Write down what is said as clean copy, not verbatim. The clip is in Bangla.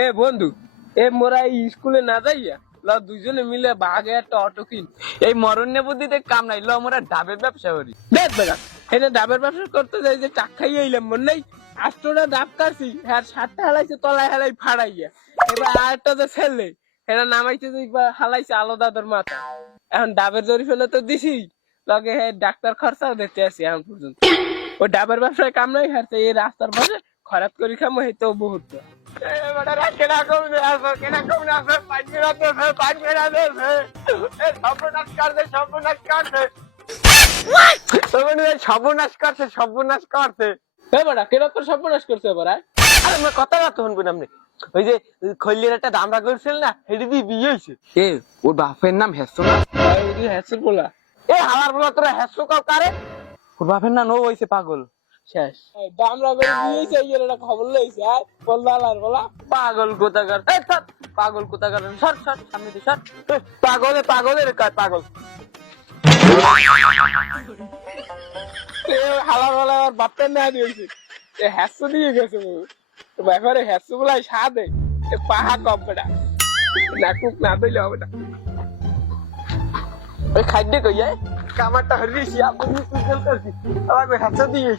এ বন্ধু, এ মোরা এই স্কুলে না যাইয়া ল দুজনে মিলে বাগে একটা অটো কিন। এই মরণ্য বুদ্ধিতে কাম নাই, ল আমরা ডাবের ব্যবসা করি। দেখ বেড়া, এটা ডাবের ব্যবসা করতে যাই যে টাক খাইয়ে এলাম মনে নাই। আষ্টটা ডাব কাটছি, হ্যাঁ 7টা হালাইছে তলায় হালাই ফাড়াইয়া। এবার আরেকটা যে ছেলে এটা নামাইছে যে হালাইছে আলাদা তোর মাথা। এখন ডাবের জরি ফেলে তো দিছি, লগে হ্যাঁ ডাক্তার খরচাও দিতে আসি এখন পর্যন্ত। ওই ডাবের ব্যবসায় কাম নাই, হারছে এই রাস্তার পাশে খরাত করি খামো হইতো বহুত। সর্বনাশ করছে, সর্বনাশ করছে। বেড়া কিরকম সর্বনাশ করছে এবার? আরে আমার কথা তো শুনবেন আপনি। ওই যে খৈলের একটা দামরা করছিল না, সেটা দিয়ে বিয়ে হয়েছে। এ ওর বাপের নাম হেসো না? হ্যাঁ বলা এ হালার বলা তোরা হেসো কারে? ওর বাপের নাম ও হয়েছে পাগল। শেষ দামরা করে দিয়েছে, এই একটা খবর লইছে আর বলদালার বলা পাগল কোথাকার, এই সর পাগল কোথাকার, সর সর সামনে দিয়ে সর। পাগলে পাগলের কাজ পাগল। হালার বলা আর বাপের না দিয়েছে, হ্যাসো দিয়ে গেছে ব্যাপারে। হ্যাসো বলাই সাদে পাহা কম বেটা, নাকুক না দিলে হবে না। ওই খাদ্য কই যায় কামারটা হরিছি আপনি করছি আমাকে হাতে দিয়ে